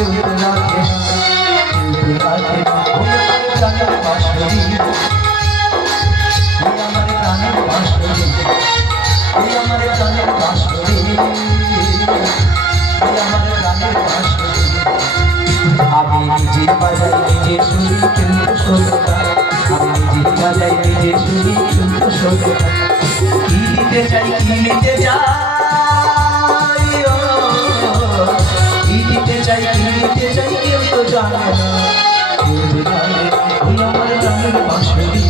কেউ তো রাখে না, কেউ তো রাখে না। ওই আমার প্রাণের বাঁশরি, ওই আমার প্রাণের বাঁশরি, ওই আমার প্রাণের বাঁশরি, ওই আমার প্রাণের বাঁশরি। আমি নিজে বাজাই নিজে শুনি কিন্তু শোধনা, আমি নিজে বাজাই নিজে শুনি কিন্তু শোধনা। কি দিতে চাই কি নিতে চাই, কি দিতে চাই কি নিতে চাই কেউ তো জানে না, কেউ তো জানে না। ওই আমার প্রাণের বাঁশরি,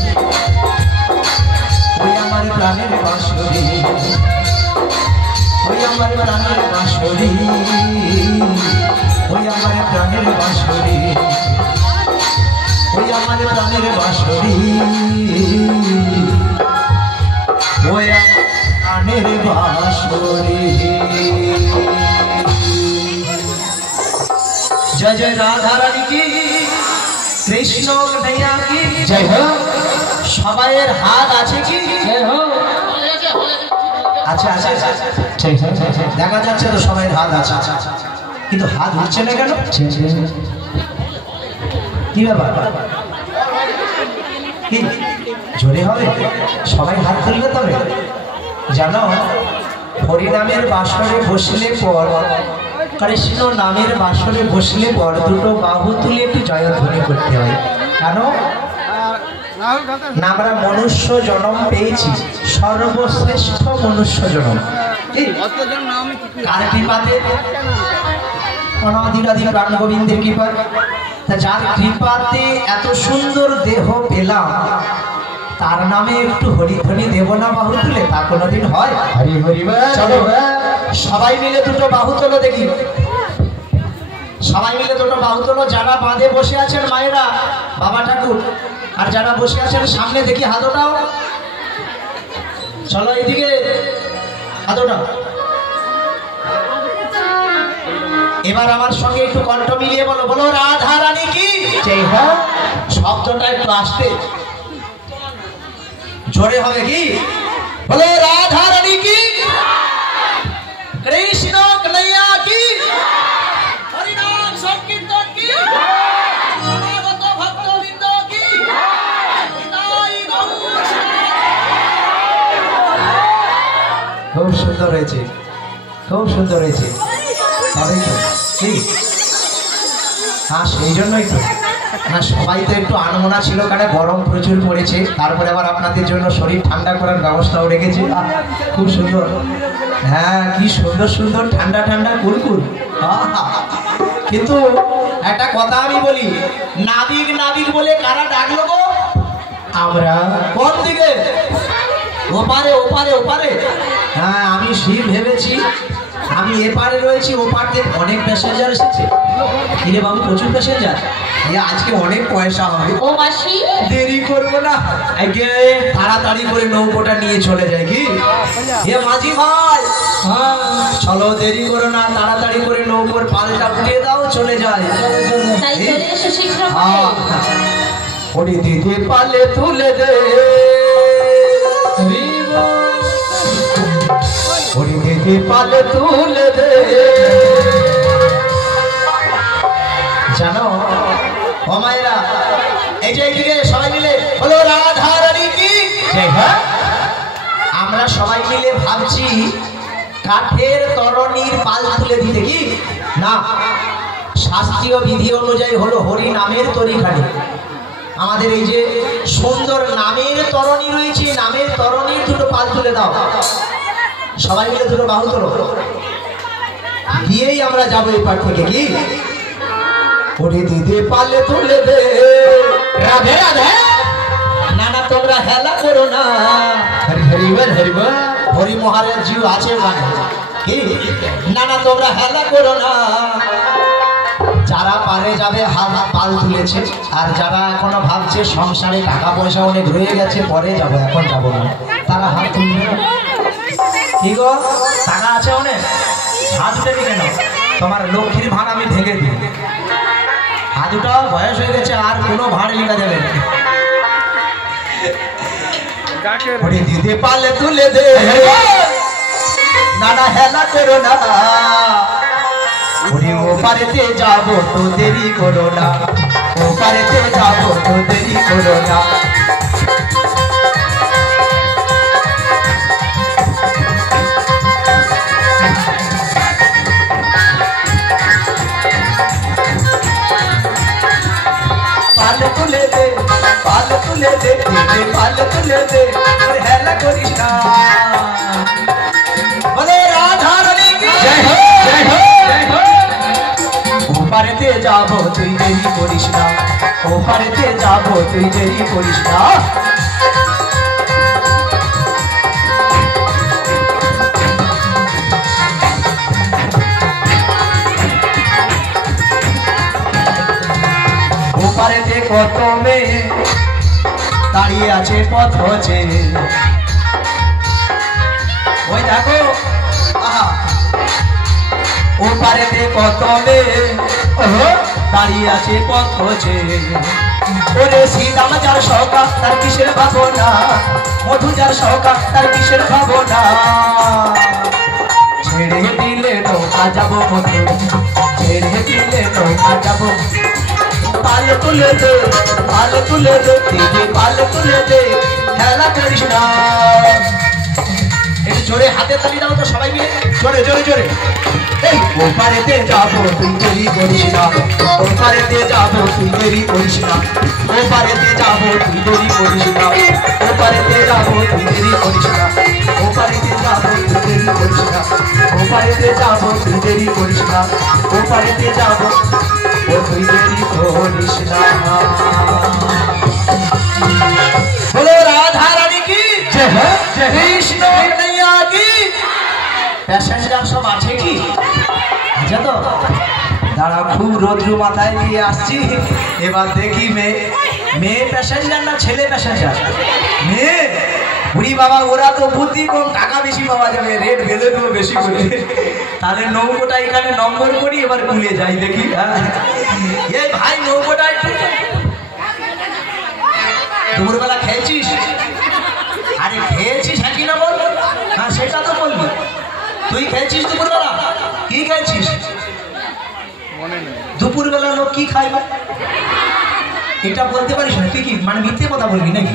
ওই আমার প্রাণের বাঁশরি, ওই আমার প্রাণের বাঁশরি, ওই আমার প্রাণের বাঁশরি, ওই আমার প্রাণের বাঁশরি, ওই প্রাণের বাঁশরি। जय जय राधा रानी की, कृष्ण कन्हैया की जय हो। সবাইয়ের হাত আছে কি? জয় हो। আচ্ছা আচ্ছা ঠিক আছে, দেখা যাচ্ছে তো সবাইয়ের হাত আছে, কিন্তু হাত উঠছে না কেন? কি ব্যাপার? কি জোরে হবে? সবাই হাত তুলবে তবে। জানো হরিনামের বাসরে বসলে পর, কৃষ্ণ নামের বাসরে বসলে পর দুটো বাহু তুলে একটু জয়ধ্বনি করতে হয়। কেন না? আমরা মনুষ্য জন্ম পেয়েছি, সর্বশ্রেষ্ঠ মনুষ্য জন্ম। কার কৃপাতে? অনাদিরাদি প্রাণ গোবিন্দের কৃপা। যার কৃপাতে এত সুন্দর দেহ পেলাম, তার নামে একটু হরিধ্বনি দেব না বাহু তুলে? তা কোনোদিন হয়? হরি হরি চলো সবাই মিলে দুটো বাহু তোলো দেখি, সবাই মিলে দুটো বাহু তোলো। যারা বাঁধে বসে আছেন মায়েরা, বাবা ঠাকুর, আর যারা বসে আছেন সামনে দেখি হাত ওঠাও। চলো এইদিকে হাত ওঠাও। এবার আমার সঙ্গে একটু কণ্ঠ মিলিয়ে বলো, বলো রাধা রানী কি জয় हो। শব্দটা একটু আসতে জোরে হবে কি? বলো রাধা রানী কি, কৃষ্ণ কন্হैया की, হরিনাম সংকীর্তন কি, সমাগত ভক্তবৃন্দ কি, খুব সুন্দর হয়েছে, খুব সুন্দর হয়েছে। তবে তো কি হ্যাঁ, সেই জন্যই তো না, সবাই তো একটু আনমনা ছিল, কারণ গরম প্রচুর পড়েছে। তারপরে আবার আপনাদের জন্য শরীর ঠান্ডা করার ব্যবস্থাও রেখেছি। খুব সুন্দর, হ্যাঁ কি সুন্দর সুন্দর ঠান্ডা ঠান্ডা কুলকুল। কিন্তু একটা কথা আমি বলি, নাবিক নাবিক বলে কারা ডাকলো গো? আমরা। কোন দিকে? ওপারে ওপারে ওপারে। হ্যাঁ আমি সেই ভেবেছি আমি এপারে রয়েছি, ওপার থেকে অনেক প্যাসেঞ্জার এসেছে। কিরে বাবু প্রচুর প্যাসেঞ্জার, আজকে অনেক পয়সা হবে। ও মাসি দেরি করবো না, তাড়াতাড়ি করে নৌকোটা নিয়ে চলে যায় কি? এ মাঝি ভাই চলো, দেরি করো না, তাড়াতাড়ি করে নৌকোর পালটা ফুটিয়ে দাও, চলে যায়। ওরে দিদি পালে তুলে দে, ওরে দিদি পালে তুলে দে। জানো ও মায়েরা, এই যে এদিকে সবাই মিলে বলো রাধা রানী কি জয় हो। আমরা সবাই মিলে ভাবছি কাঠের তরণীর পাল তুলে দিতে, কি না? শাস্ত্রীয় বিধি অনুযায়ী হলো হরি নামের তরিখানি। আমাদের এই যে সুন্দর নামের তরণী রয়েছে, নামের তরণীর দুটো পাল তুলে দাও। সবাই মিলে দুটো বাহু তোলো, দিয়েই আমরা যাবো এই পার থেকে। কি ওরে দিদি পালে তুলে দে, রাধে রাধে। না না তোমরা হেলা করো না, হরি হরি বল হরি বল। হরি মহারাজ জিউ আছে ওখানে। কি না না তোমরা হেলা করো না। যারা পারে যাবে হাত পাল তুলেছে, আর যারা এখনো ভাবছে সংসারে টাকা পয়সা অনেক রয়ে গেছে পরে যাবো এখন যাবো না, তারা হাত তুলবে। কি গো টাকা আছে অনেক, হাত উঠেনি কেন? তোমার লক্ষ্মীর ভাড় আমি ঢেকে দিই। হাত উঠাও, বয়স হয়ে গেছে, আর কোনো ভাড় লেখা যাবে না। দিতে পালে তুলে দে, না না হেলা করো না। ওরে ও পারেতে যাবো তো দেরি করো না, ও পারেতে যাবো তো দেরি করো না। পাল তুলে দে, পাল তুলে দে, পাল তুলে দে, হেলা করিস না। বলে রাধা রানী কি জয় হো, জয় হো, জয় হো। ওপারেতে যাবো তুই দেরি করিস না, ওপারেতে যাবো তুই দেরি করিস না। ওপারেতে কত মেয়ে দাঁড়িয়ে আছে পথ চেয়ে, ওই দেখো আহা। ওপারেতে কত মেয়ে দাঁড়িয়ে আছে পথ চেয়ে, ওরে শ্রীরাম যার সখা তার কিসের ভাবনা, মধু যার সখা তার কিসের ভাবনা। ছেড়ে দিলে নৌকা যাবো মধু, ছেড়ে দিলে নৌকা যাবো। পাল তুলে দে, পাল তুলে দে, দিদি পাল তুলে দে, খেলা করিস না। একটু জোরে হাতে তালি দাও তো সবাই মিলে, জোরে জোরে জোরে। এই ওপারেতে যাবো তুই দেরি করিস না, ওপারেতে যাবো তুই দেরি করিস না, ওপারেতে যাবো তুই দেরি করিস না, ওপারেতে যাবো তুই দেরি করিস না, ওপারেতে যাবো তুই দেরি করিস না, ওপারেতে যাবো তুই দেরি করিস না, ওপারেতে যাবো ও তুই দেরি করিস না। বলো রাধা রানী কি জয় হো, কৃষ্ণ কন্হैया কি। প্যাসেঞ্জার সব আছে কি? আছে তো? দাঁড়া, খুব রৌদ্র মাথায় নিয়ে আসছি, এবার দেখি মেয়ে, মেয়ে প্যাসেঞ্জার না ছেলে প্যাসেঞ্জার? মেয়ে। বুড়ি বাবা, ওরা তো বুদ্ধি কম, টাকা বেশি পাওয়া যাবে, রেট বেঁধে দেবো বেশি করে। তাহলে নৌকোটা এখানে নম্বর করি, এবার খুলে যাই দেখি। এই ভাই নৌকোটা দুপুরবেলা খেয়েছিস? আরে খেয়েছিস হ্যাঁ কি না বল? হ্যাঁ সেটা তো বলবি। তুই খেয়েছিস দুপুরবেলা? কি খেয়েছিস দুপুরবেলা? লোক কি খায় এটা বলতে পারিস না? তুই কি মানে মিথ্যে কথা বলবি নাকি?